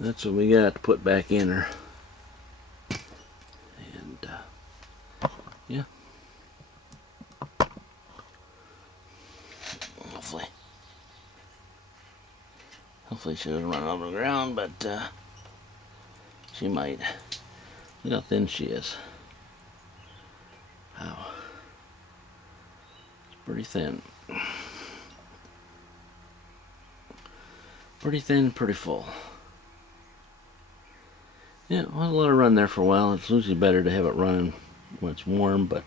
That's what we got to put back in her. And yeah, hopefully she doesn't run over the ground, but she might. Look how thin she is. Wow, it's pretty thin. Pretty thin, pretty full. Yeah, I'll let her run there for a while. It's usually better to have it running when it's warm, but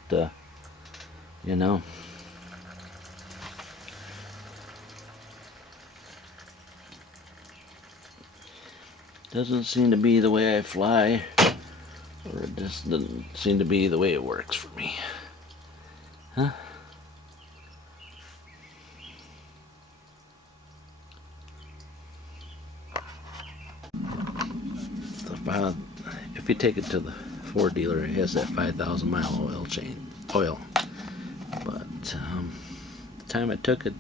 you know. Doesn't seem to be the way I fly, or it just doesn't seem to be the way it works for me. Huh? If you take it to the Ford dealer, it has that 5,000 mile oil. But the time I took it,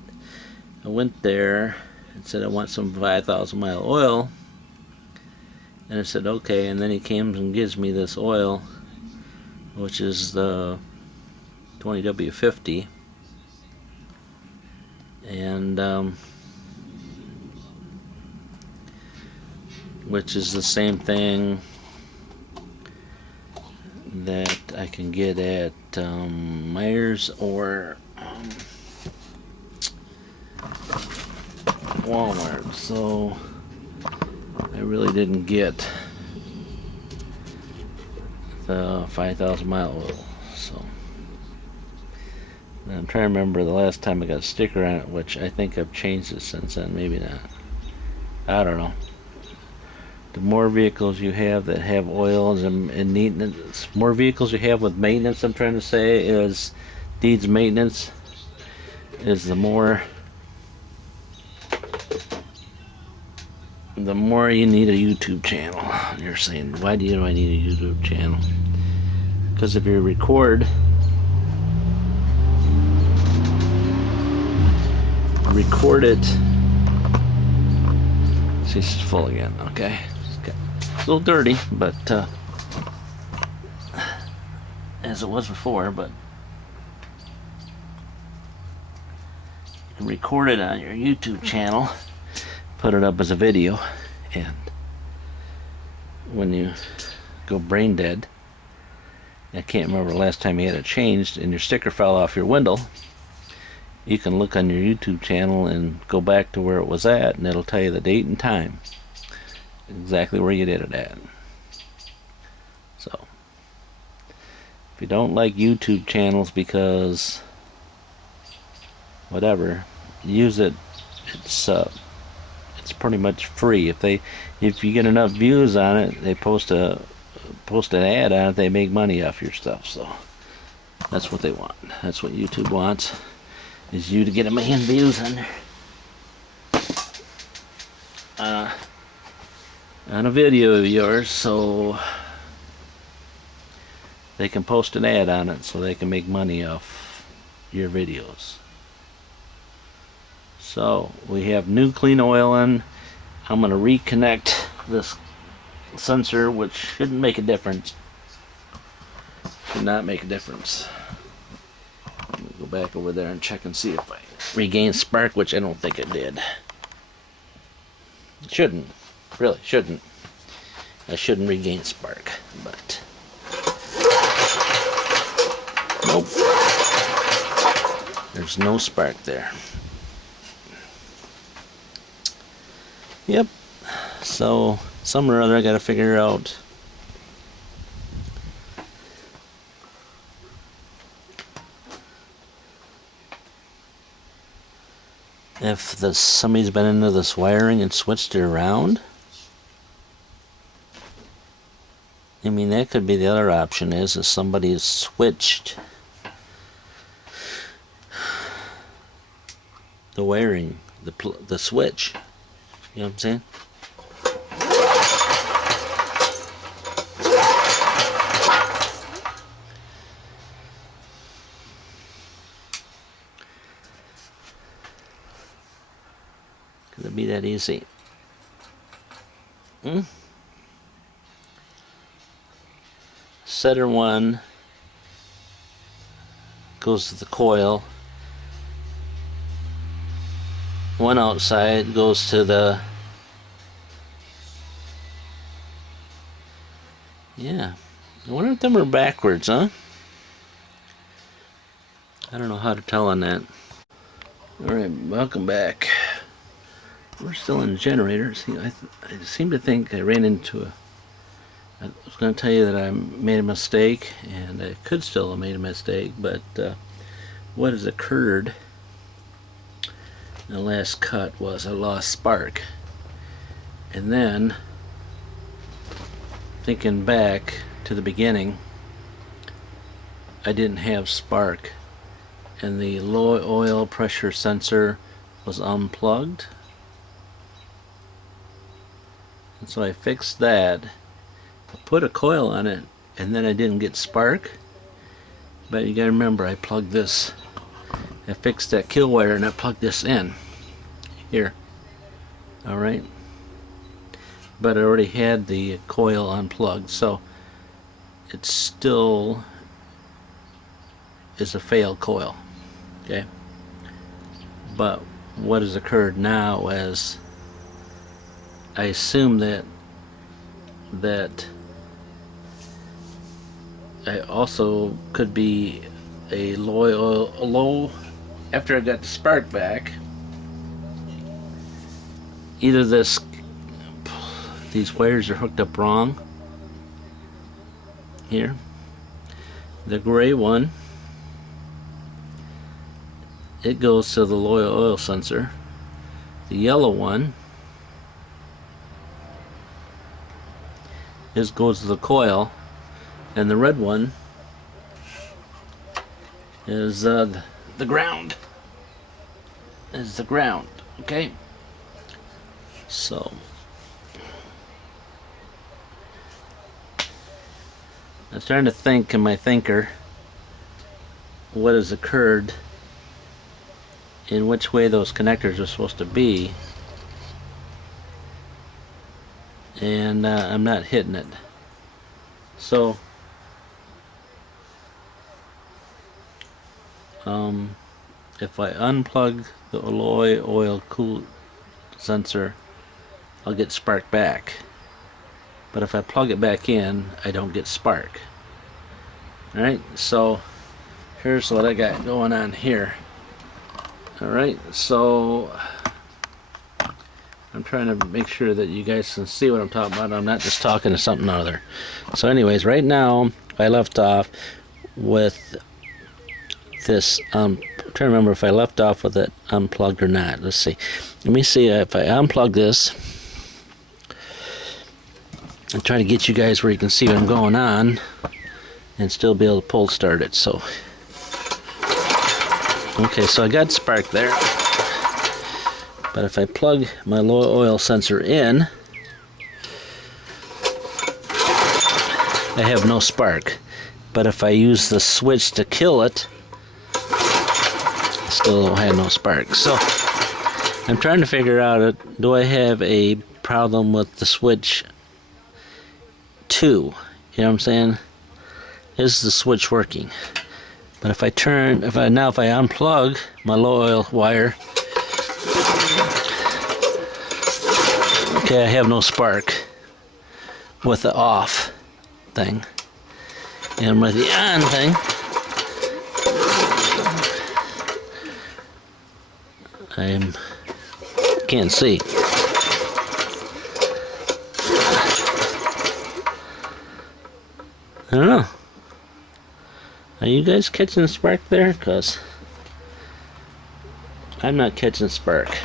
I went there and said I want some 5,000 mile oil, and I said okay, and then he comes and gives me this oil, which is the 20W50, and which is the same thing that I can get at Myers or Walmart. So I really didn't get the 5,000 mile oil. So I'm trying to remember the last time I got a sticker on it, which I think I've changed it since then. Maybe not. I don't know. The more vehicles you have that have oils and maintenance, more vehicles you have with maintenance, I'm trying to say, is needs maintenance, is the more you need a YouTube channel. You're saying, why do I need a YouTube channel? Because if you record it, see, it's full again. Okay. A little dirty, but as it was before, but you can record it on your YouTube channel, put it up as a video, and when you go brain dead, I can't remember the last time you had it changed and your sticker fell off your window, you can look on your YouTube channel and go back to where it was at, and it'll tell you the date and time, exactly where you did it at. So if you don't like YouTube channels because whatever, use it. It's pretty much free. If you get enough views on it, they post an ad on it, they make money off your stuff. So that's what they want. That's what YouTube wants, is you to get 1 million views on a video of yours, so they can post an ad on it, so they can make money off your videos. So we have new clean oil in. I'm going to reconnect this sensor, which shouldn't make a difference. Should not make a difference. Let me go back over there and check and see if I regained spark, which I don't think it did. It shouldn't. Really shouldn't. I shouldn't regain spark, but nope. There's no spark there. Yep. So some or other I gotta figure out if somebody's been into this wiring and switched it around. I mean, that could be the other option, is somebody has switched the wiring, the switch. You know what I'm saying? Could it be that easy? Center one goes to the coil. One outside goes to the... Yeah. I wonder if them are backwards, huh? I don't know how to tell on that. Alright, welcome back. We're still in the generator. See, I seem to think I ran into a... I was going to tell you that I made a mistake, and I could still have made a mistake, but what has occurred in the last cut was I lost spark. And then, thinking back to the beginning, I didn't have spark, and the low oil pressure sensor was unplugged. And so I fixed that. I put a coil on it, and then I didn't get spark. But you gotta remember, I plugged this. I fixed that kill wire and I plugged this in here. Alright, but I already had the coil unplugged, so it still is a failed coil. Okay, but what has occurred now is I assume that I also could be a low after I got the spark back. Either these wires are hooked up wrong here. The gray one, it goes to the low oil sensor. The yellow one goes to the coil, and the red one is the ground. Is the ground. Okay. So I was trying to think in my thinker what has occurred, in which way those connectors are supposed to be, and I'm not hitting it. So if I unplug the low oil cool sensor, I'll get spark back. But if I plug it back in, I don't get spark. Alright, so here's what I got going on here. Alright, so I'm trying to make sure that you guys can see what I'm talking about. I'm not just talking to something other. So anyways, right now I left off with this, I'm trying to remember if I left off with it unplugged or not. Let's see. Let me see if I unplug this. I'm trying to get you guys where you can see what I'm going on and still be able to pull start it. So okay, so I got spark there. But if I plug my low oil sensor in, I have no spark. But if I use the switch to kill it, I still have no spark. So I'm trying to figure out, do I have a problem with the switch 2? You know what I'm saying? Is the switch working? But if I unplug my low oil wire, okay, I have no spark with the off thing. And with the on thing, I can't see. I don't know. Are you guys catching the spark there? Because I'm not catching spark.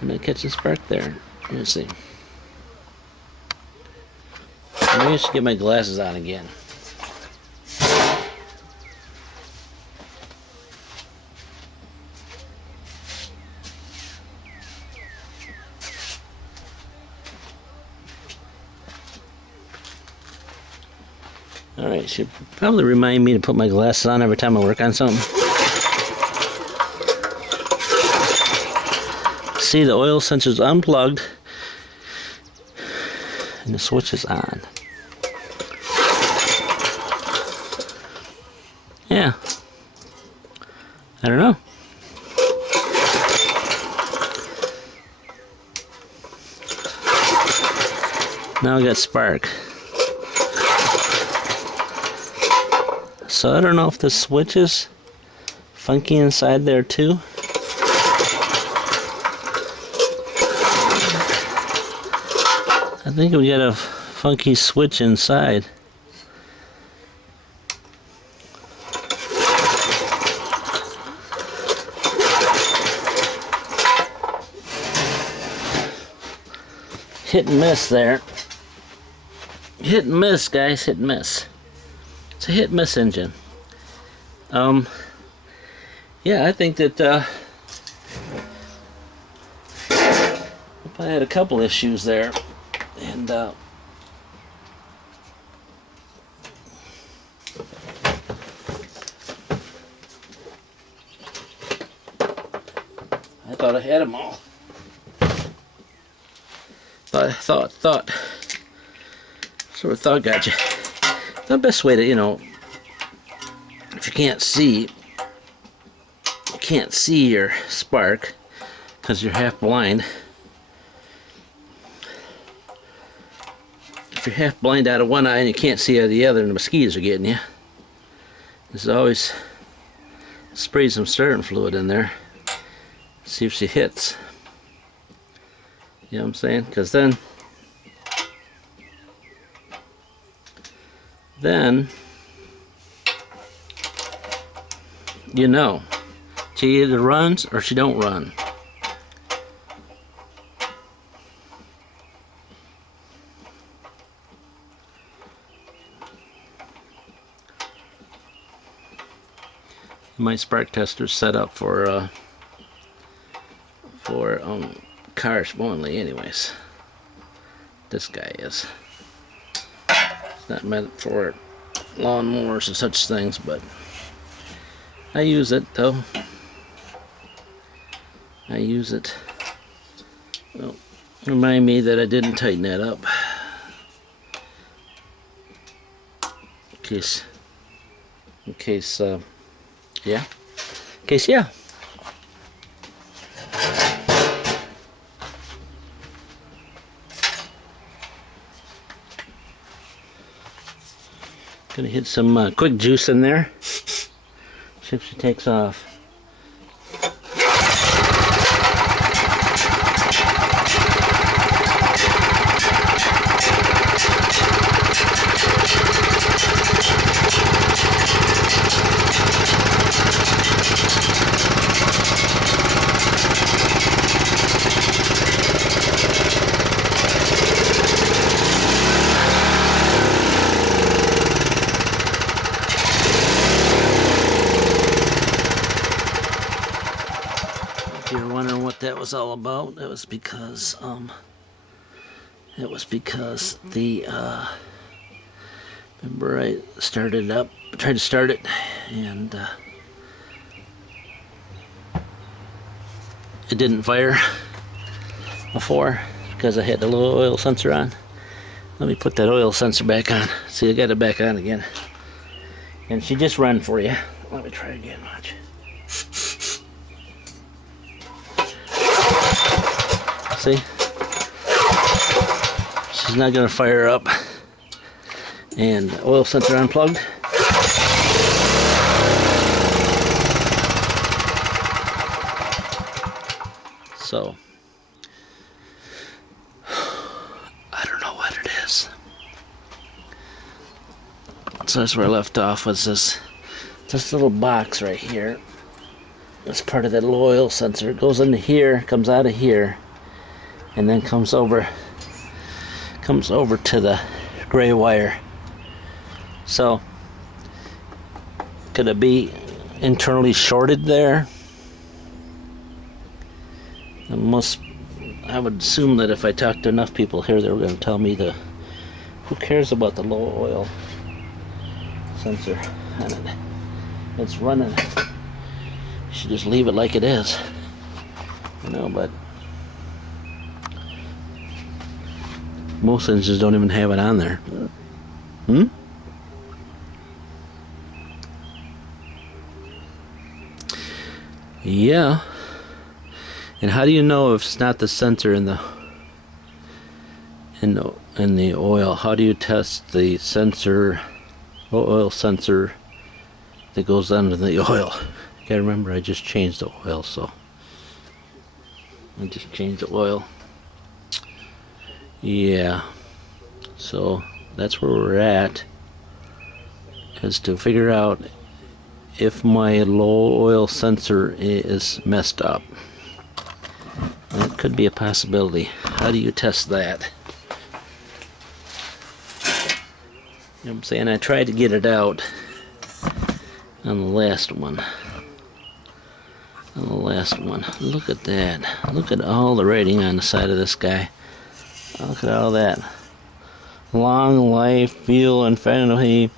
I'm not catching spark there. Let's see. Maybe I should get my glasses on again. Alright, should probably remind me to put my glasses on every time I work on something. See, the oil sensor's unplugged, and the switch is on. Yeah. I don't know. Now I got spark. So I don't know if the switch is funky inside there too. I think we got a funky switch inside. Hit and miss there. Hit and miss, guys. Hit and miss. It's a hit and miss engine. Yeah, I think that I had a couple issues there, and I thought I had them all. Thought sort of thought got you. The best way to, you know, if you can't see your spark because you're half blind. If you're half blind out of one eye and you can't see out of the other and the mosquitoes are getting you, there's always spray some starting fluid in there. See if she hits. You know what I'm saying? Because then you know, she either runs or she don't run. My spark tester's set up for cars only, anyways. This guy is. It's not meant for lawnmowers and such things, but I use it though. I use it. Well, remind me that I didn't tighten that up. In case, yeah. Gonna hit some quick juice in there. See if she takes off. If you're wondering what that was all about, it was because the remember I started it up, tried to start it, and it didn't fire before because I had the little oil sensor on. Let me put that oil sensor back on. See, I got it back on again, and she just ran for you. Let me try again. Watch. See? She's not going to fire up. And the oil sensor unplugged. So, I don't know what it is. So that's where I left off, was this little box right here. It's part of that little oil sensor. It goes into here, comes out of here, and then comes over to the gray wire. So could it be internally shorted there? I would assume that if I talked to enough people here, they were going to tell me who cares about the low oil sensor on it? It's running. You should just leave it like it is. You know, but Most engines don't even have it on there. Hmm? Yeah. And how do you know if it's not the sensor in the oil? How do you test the sensor, oil sensor that goes under the oil? You gotta remember, I just changed the oil, so I just changed the oil. Yeah. So that's where we're at, is to figure out if my low oil sensor is messed up. That could be a possibility. How do you test that? You know what I'm saying? I tried to get it out on the last one. Look at that. Look at all the writing on the side of this guy. Look at all that. Long life, fuel, infinity,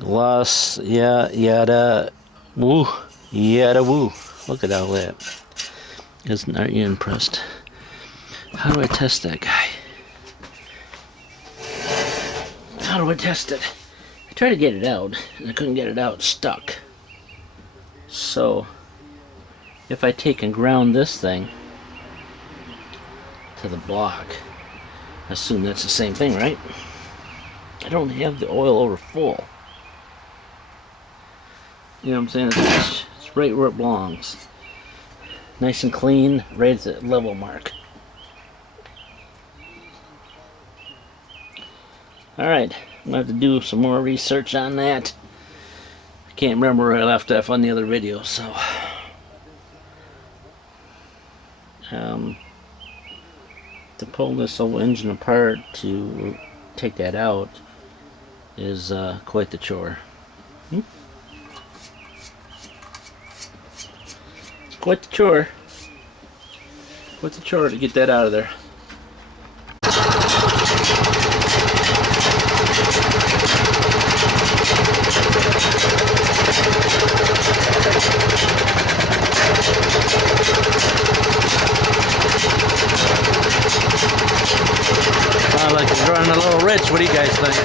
loss, yada, woo, yada, woo. Look at all that. Aren't you impressed? How do I test that guy? How do I test it? I tried to get it out, and I couldn't get it out. It's stuck. So, if I take and ground this thing to the block, I assume that's the same thing, right? I don't have the oil over full. You know what I'm saying? It's right where it belongs. Nice and clean, right at the level mark. Alright, I'm going to have to do some more research on that. I can't remember where I left off on the other video, so... to pull this whole engine apart to take that out is quite the chore. It's quite the chore. Quite the chore to get that out of there. Like it's running a little rich. What do you guys think?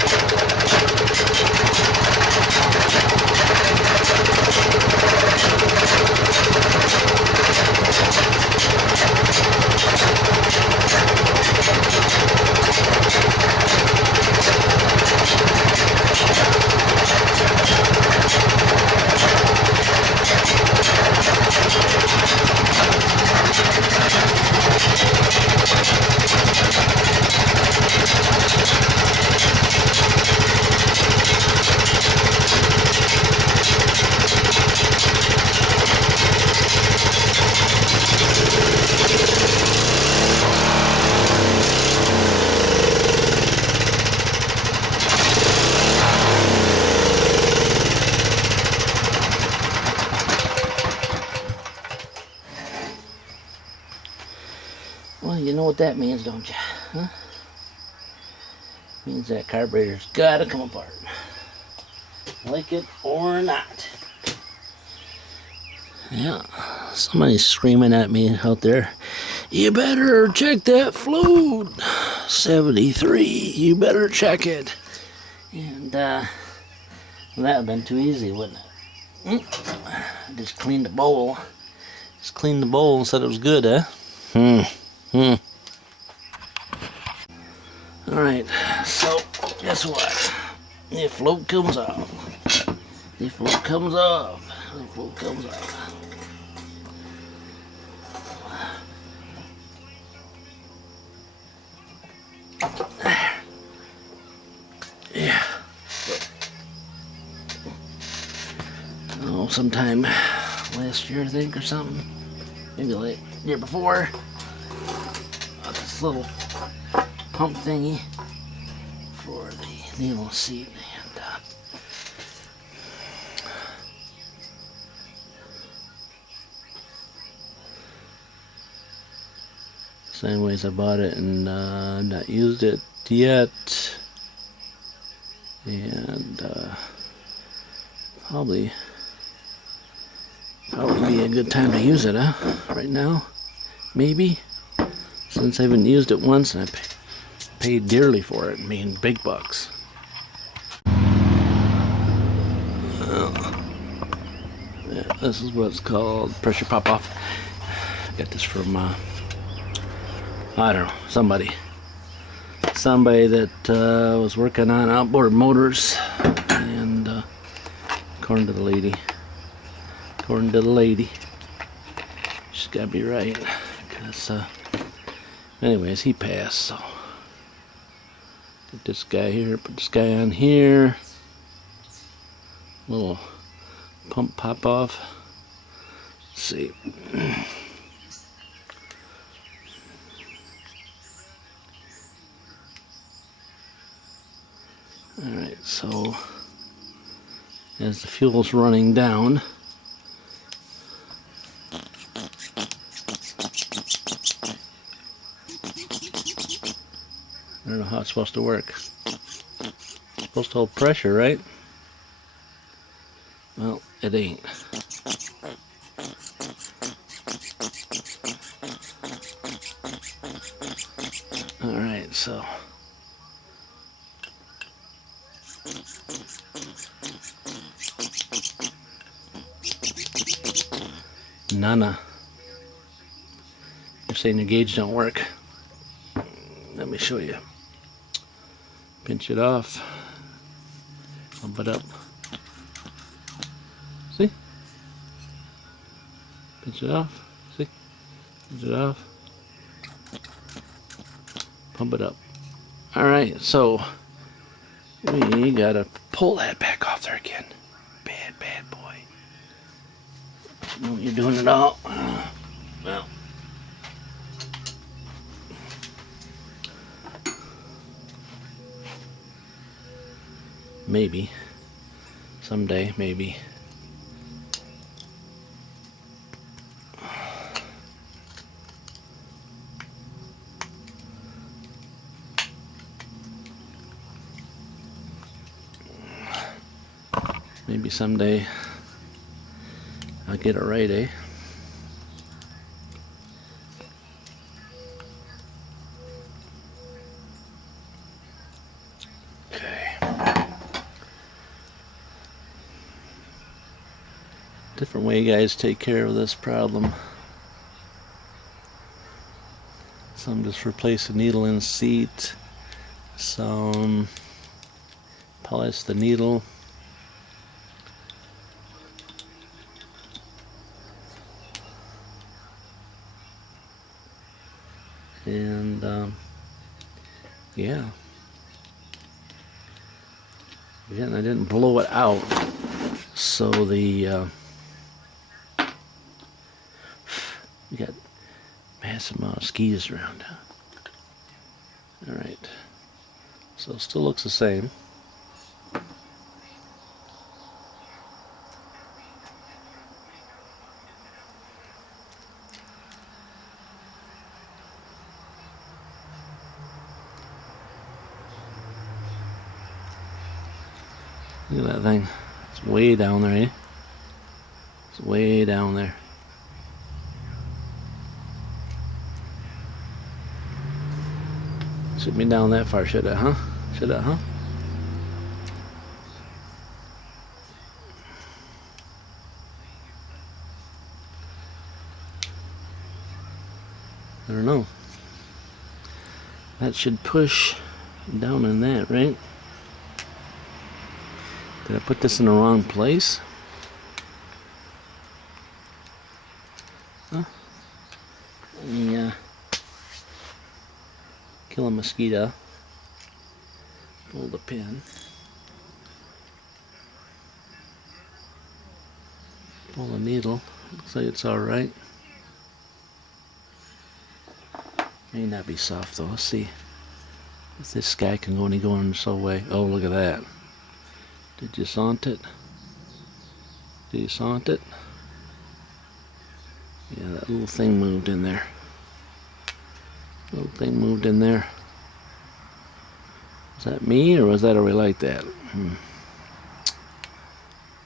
Well, you know what that means, don't you? Huh? Means that carburetor's gotta come apart. Like it or not. Yeah, somebody's screaming at me out there. You better check that fluid. 73, you better check it. And, that would have been too easy, wouldn't it? I just cleaned the bowl. Just cleaned the bowl and said it was good, huh? Alright, so guess what? The float comes off. The float comes off. The float comes off. Yeah. Oh, sometime last year, I think, or something. Maybe like year before. This little pump thingy for the needle seat, and so anyways, I bought it and not used it yet, and probably be a good time to use it, huh? Right now, maybe, since I haven't used it once and I paid dearly for it. I mean, big bucks. Yeah, this is what's called pressure pop off. Got this from I don't know, somebody that was working on outboard motors, and according to the lady, she's gotta be right, because anyways, he passed. So put this guy here, put this guy on here, little pump pop off. Let's see. Alright, so as the fuel's running down, I don't know how it's supposed to work. It's supposed to hold pressure, right? Well, it ain't. Alright, so Nana, you're saying your gauge don't work. Let me show you. Pinch it off. Pump it up. See? Pinch it off. See? Pinch it off. Pump it up. Alright, so we gotta pull that back off there again. Bad boy. You know what you're doing it all. Well. Maybe. Someday, maybe. Maybe someday I'll get it right, eh? Different way you guys take care of this problem. Some just replace the needle in the seat. Some polish the needle. And yeah. Again, I didn't blow it out, so the we got massive amount of mosquitoes around. Alright, so it still looks the same. Look at that thing. It's way down there, eh? It's way down there. Shouldn't be down that far, should it, huh? Should it, huh? I don't know. That should push down in that, right? Did I put this in the wrong place? Huh? Let me kill a mosquito. Pull the pin. Pull the needle. Looks like it's alright. May not be soft though. Let's see if this guy can only go in so way. Oh, look at that. Did you saunt it? Did you saunt it? Yeah, that little thing moved in there. Little thing moved in there. Was that me, or was that already like that?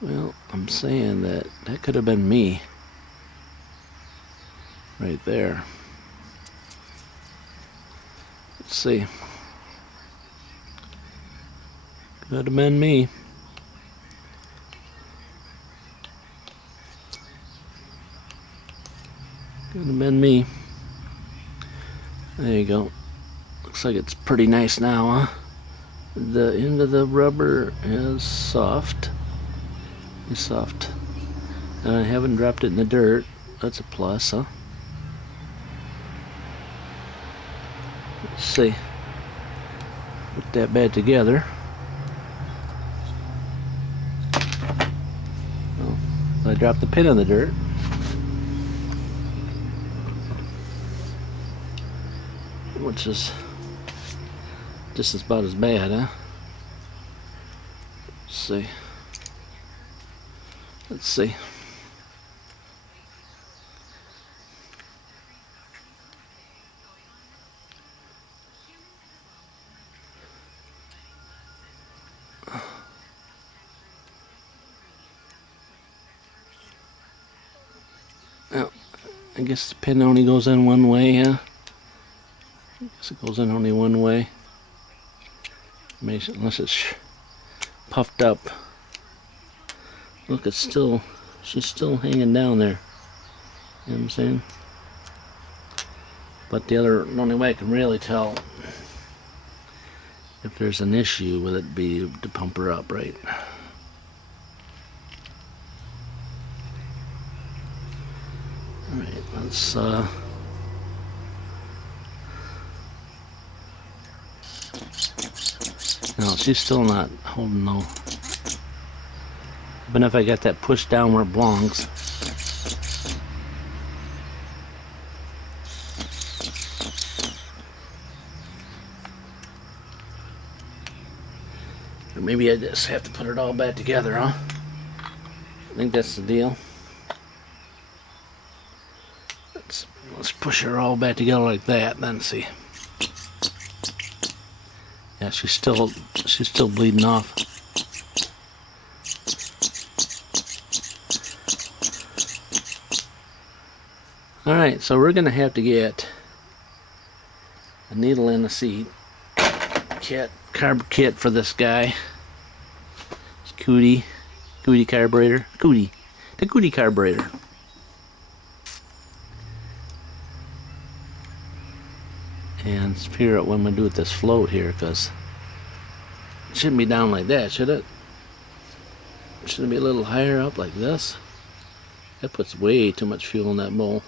Well, I'm saying that could have been me. Right there. Let's see. Could have been me. Could have been me. There you go. Looks like it's pretty nice now, huh? The end of the rubber is soft. It's soft. And I haven't dropped it in the dirt. That's a plus, huh? Let's see. Put that bad together. Oh, I dropped the pin in the dirt. Which is just about as bad, huh? Let's see. Let's see. Well, I guess the pin only goes in one way, huh? I guess it goes in only one way. Unless it's puffed up. Look, it's still, she's still hanging down there. You know what I'm saying? But the only way I can really tell if there's an issue with it be to pump her up, right? Alright, let's no, she's still not holding no. Even if I got that pushed down where it belongs. Or maybe I just have to put it all back together, huh? I think that's the deal. Let's push her all back together like that, then see. Yeah, she's still bleeding off. All right, so we're gonna have to get a needle in the seat kit, carb kit for this guy. It's Cootie carburetor, the Cootie carburetor. And let's figure out what I'm gonna do with this float here, because it shouldn't be down like that, should it? Should it be a little higher up like this? That puts way too much fuel in that bowl.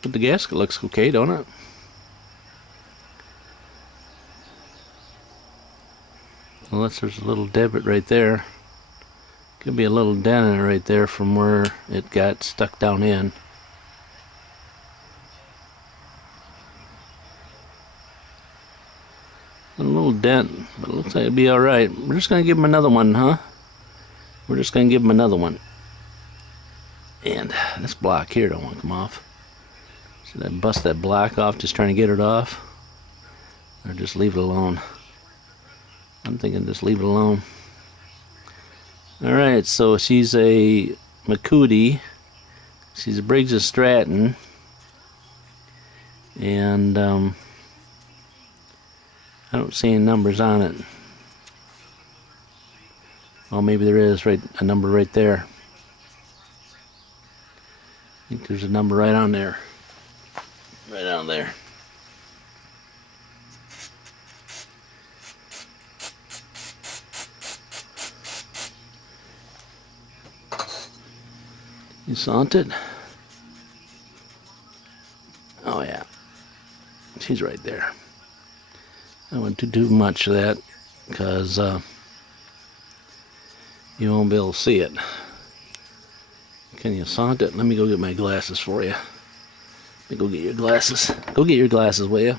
But the gasket looks okay, don't it? Unless there's a little divot right there. Could be a little dent in it right there from where it got stuck down in. A little dent, but it looks like it'll be alright. We're just going to give him another one, huh? We're just going to give him another one. And this block here don't want to come off. Should I bust that block off just trying to get it off? Or just leave it alone? I'm thinking just leave it alone. Alright, so she's a McCootie. She's a Briggs & Stratton. And I don't see any numbers on it. Oh, maybe there is a number right there. I think there's a number right on there. Right on there. You saw it? Oh yeah. She's right there. I don't want to do much of that because you won't be able to see it. Can you saunt it? Let me go get my glasses for you. Let me go get your glasses. Go get your glasses, will you?